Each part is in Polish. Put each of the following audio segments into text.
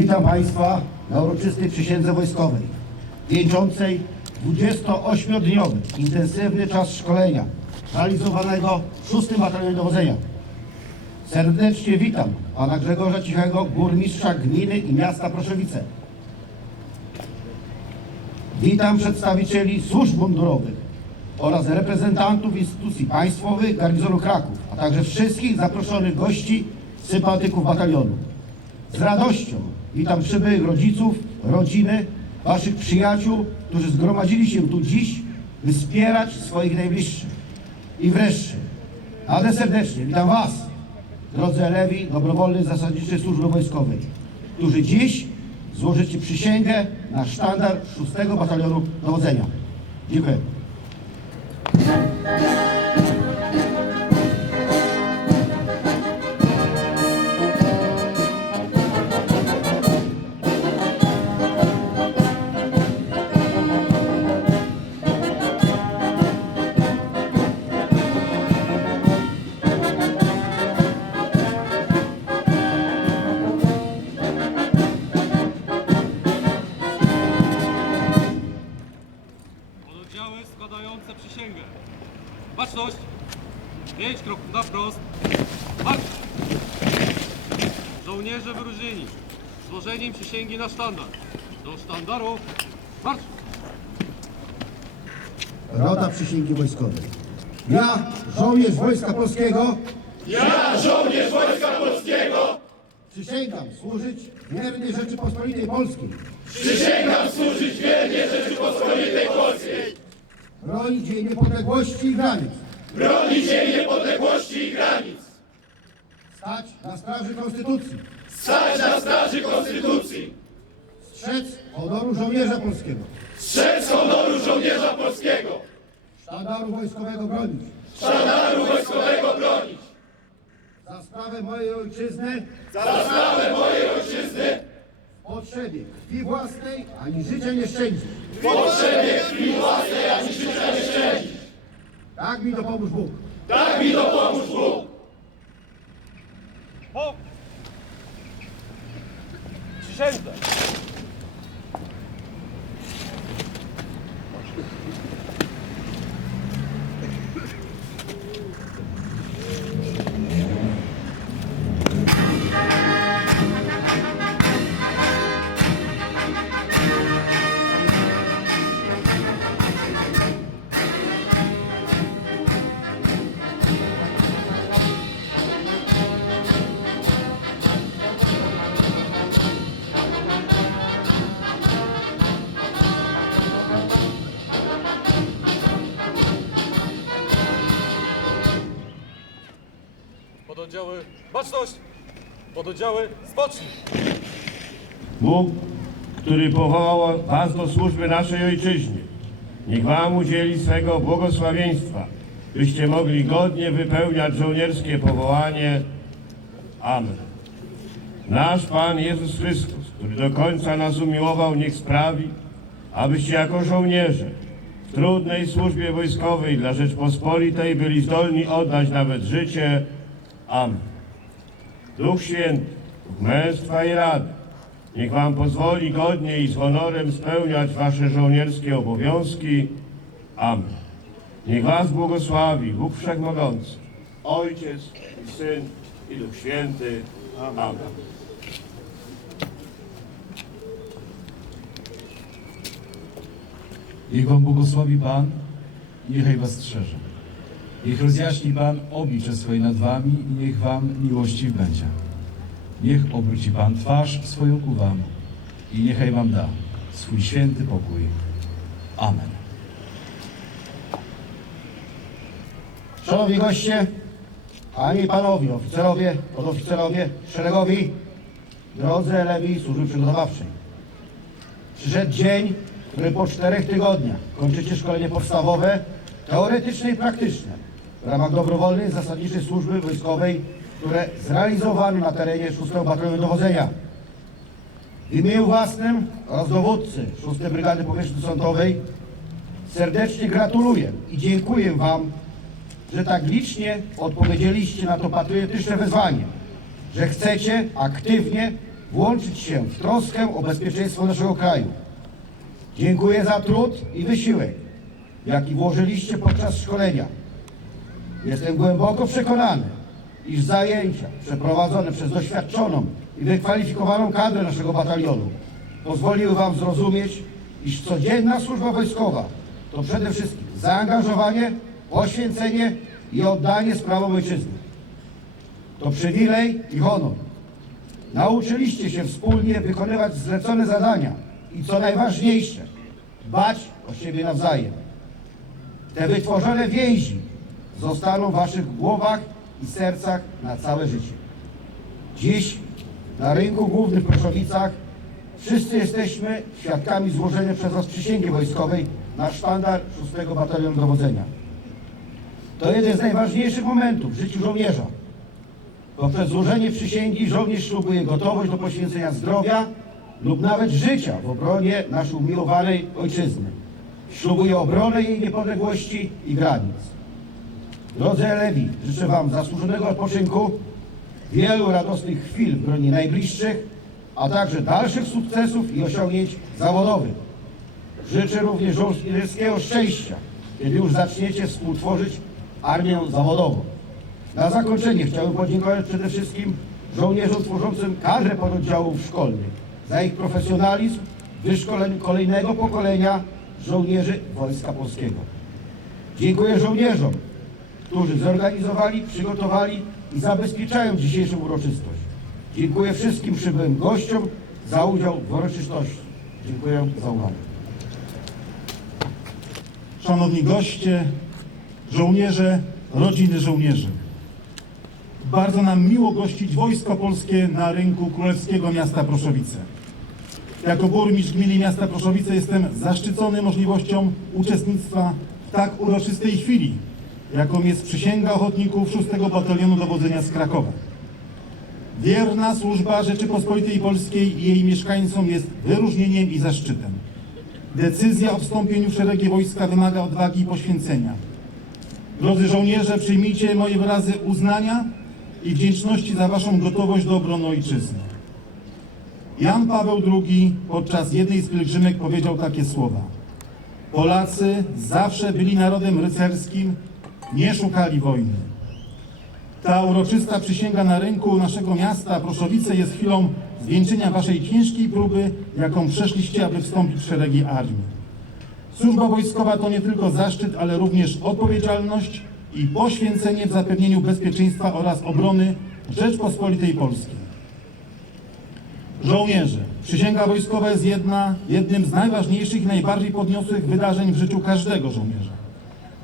Witam Państwa na uroczystej przysiędze wojskowej, wieńczącej 28-dniowy intensywny czas szkolenia realizowanego w 6 Batalionie Dowodzenia. Serdecznie witam Pana Grzegorza Cichego, burmistrza gminy i miasta Proszewice. Witam przedstawicieli służb mundurowych oraz reprezentantów instytucji państwowych Garnizonu Kraków, a także wszystkich zaproszonych gości, sympatyków batalionu. Z radością witam przybyłych rodziców, rodziny, Waszych przyjaciół, którzy zgromadzili się tu dziś, by wspierać swoich najbliższych. I wreszcie, ale serdecznie witam Was, drodzy elewi dobrowolnej zasadniczej służby wojskowej, którzy dziś złożycie przysięgę na sztandar 6 Batalionu Dowodzenia. Dziękuję. Baczność! Pięć kroków na wprost. Marsz! Żołnierze wyróżnieni. Złożeniem przysięgi na sztandar. Do sztandaru. Marsz! Rota Przysięgi Wojskowej. Ja, żołnierz Wojska Polskiego, Ja, żołnierz Wojska Polskiego, przysięgam służyć wiernie Rzeczypospolitej Polskiej, przysięgam służyć wiernie Rzeczypospolitej Polskiej, bronić jej niepodległości i granic, bronić jej niepodległości i granic, stać na straży Konstytucji, stać na straży Konstytucji, strzec honoru żołnierza polskiego, strzec honoru żołnierza polskiego, sztandaru wojskowego bronić, sztandaru wojskowego bronić, za sprawę mojej ojczyzny. Za sprawę mojej ojczyzny, potrzebie krwi własnej ani życia nie szczędzić. w potrzebie krwi własnej ani życia nie szczędzić. Tak mi dopomóż Bóg. Tak mi dopomóż Bóg. Pododdziały baczność! Pododdziały spocznij! Bóg, który powołał Was do służby naszej Ojczyźnie, niech Wam udzieli swego błogosławieństwa, byście mogli godnie wypełniać żołnierskie powołanie. Amen. Nasz Pan Jezus Chrystus, który do końca nas umiłował, niech sprawi, abyście jako żołnierze w trudnej służbie wojskowej dla Rzeczpospolitej byli zdolni oddać nawet życie. Amen. Duch Święty, męstwa i rady, niech Wam pozwoli godnie i z honorem spełniać Wasze żołnierskie obowiązki. Amen. Niech Was błogosławi Bóg Wszechmogący, Ojciec i Syn i Duch Święty. Amen. Niech Wam błogosławi Pan niechaj Was strzeże. Niech rozjaśni Pan oblicze swoje nad Wami i niech Wam miłościw będzie. Niech obróci Pan twarz swoją ku Wam i niechaj Wam da swój święty pokój. Amen. Szanowni goście, Panie i Panowie, oficerowie, podoficerowie, szeregowi, drodzy elewi służby przygotowawczej. Przyszedł dzień, w którym po czterech tygodniach kończycie szkolenie podstawowe, teoretyczne i praktyczne w ramach dobrowolnej zasadniczej służby wojskowej, które zrealizowano na terenie 6 Batalionu Dowodzenia. W imieniu własnym oraz dowódcy 6 Brygady Powietrzno-Desantowej serdecznie gratuluję i dziękuję Wam że tak licznie odpowiedzieliście na to patriotyczne wezwanie, że chcecie aktywnie włączyć się w troskę o bezpieczeństwo naszego kraju. Dziękuję za trud i wysiłek, jaki włożyliście podczas szkolenia. Jestem głęboko przekonany, iż zajęcia przeprowadzone przez doświadczoną i wykwalifikowaną kadrę naszego batalionu pozwoliły Wam zrozumieć, iż codzienna służba wojskowa to przede wszystkim zaangażowanie, poświęcenie i oddanie sprawom ojczyzny. To przywilej i honor. Nauczyliście się wspólnie wykonywać zlecone zadania i co najważniejsze, dbać o siebie nawzajem. Te wytworzone więzi zostaną w waszych głowach i sercach na całe życie. Dziś na rynku głównym w Proszowicach wszyscy jesteśmy świadkami złożenia przez was przysięgi wojskowej na sztandar 6 Batalionu Dowodzenia. To jeden z najważniejszych momentów w życiu żołnierza. Poprzez złożenie przysięgi żołnierz ślubuje gotowość do poświęcenia zdrowia lub nawet życia w obronie naszej umiłowanej ojczyzny. Ślubuje obronę jej niepodległości i granic. Drodzy Elewi, życzę Wam zasłużonego odpoczynku, wielu radosnych chwil w gronie najbliższych, a także dalszych sukcesów i osiągnięć zawodowych. Życzę również żołnierskiego szczęścia, kiedy już zaczniecie współtworzyć armię zawodową. Na zakończenie chciałbym podziękować przede wszystkim żołnierzom tworzącym kadrę pododdziałów szkolnych za ich profesjonalizm w wyszkoleniu kolejnego pokolenia żołnierzy Wojska Polskiego. Dziękuję żołnierzom, którzy zorganizowali, przygotowali i zabezpieczają dzisiejszą uroczystość. Dziękuję wszystkim przybyłym gościom za udział w uroczystości. Dziękuję za uwagę. Szanowni goście, żołnierze, rodziny żołnierzy. Bardzo nam miło gościć Wojsko Polskie na rynku królewskiego miasta Proszowice. Jako burmistrz gminy miasta Proszowice jestem zaszczycony możliwością uczestnictwa w tak uroczystej chwili, jaką jest przysięga ochotników 6 Batalionu Dowodzenia z Krakowa. Wierna służba Rzeczypospolitej Polskiej i jej mieszkańcom jest wyróżnieniem i zaszczytem. Decyzja o wstąpieniu w szeregi wojska wymaga odwagi i poświęcenia. Drodzy żołnierze, przyjmijcie moje wyrazy uznania i wdzięczności za waszą gotowość do obrony ojczyzny. Jan Paweł II podczas jednej z pielgrzymek powiedział takie słowa. Polacy zawsze byli narodem rycerskim, nie szukali wojny. Ta uroczysta przysięga na rynku naszego miasta, Proszowice, jest chwilą zwieńczenia waszej ciężkiej próby, jaką przeszliście, aby wstąpić w szeregi armii. Służba wojskowa to nie tylko zaszczyt, ale również odpowiedzialność i poświęcenie w zapewnieniu bezpieczeństwa oraz obrony Rzeczpospolitej Polskiej. Żołnierze, przysięga wojskowa jest jedna, jednym z najważniejszych i najbardziej podniosłych wydarzeń w życiu każdego żołnierza.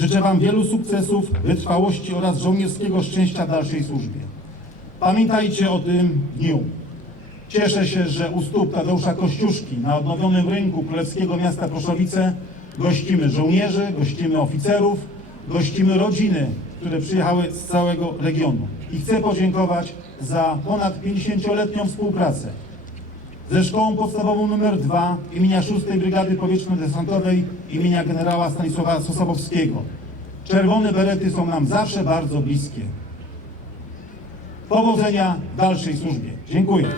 Życzę Wam wielu sukcesów, wytrwałości oraz żołnierskiego szczęścia w dalszej służbie. Pamiętajcie o tym dniu. Cieszę się, że u stóp Tadeusza Kościuszki na odnowionym rynku królewskiego miasta Proszowice gościmy żołnierzy, gościmy oficerów, gościmy rodziny, które przyjechały z całego regionu. I chcę podziękować za ponad 50-letnią współpracę ze Szkołą Podstawową nr 2 imienia 6 Brygady Powietrzno-Desantowej imienia generała Stanisława Sosabowskiego. Czerwone berety są nam zawsze bardzo bliskie. Powodzenia w dalszej służbie. Dziękuję.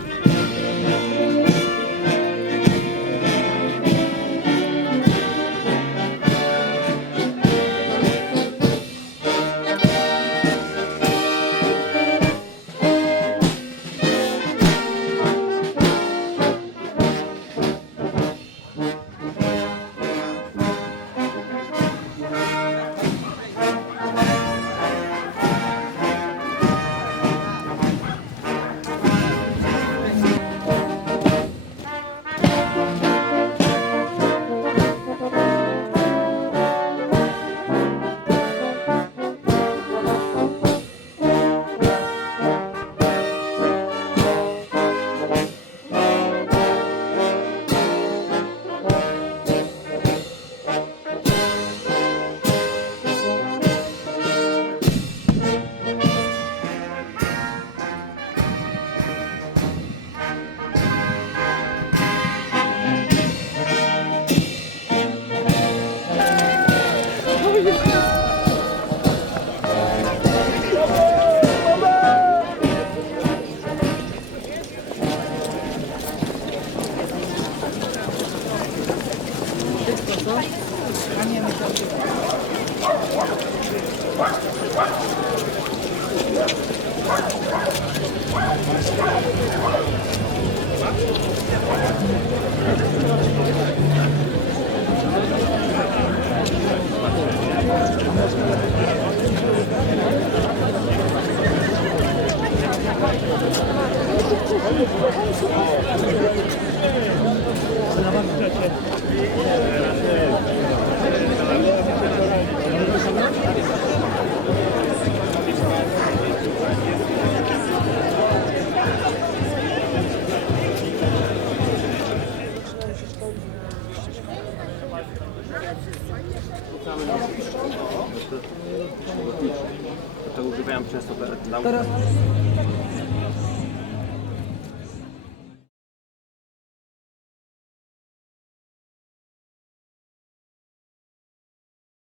To używają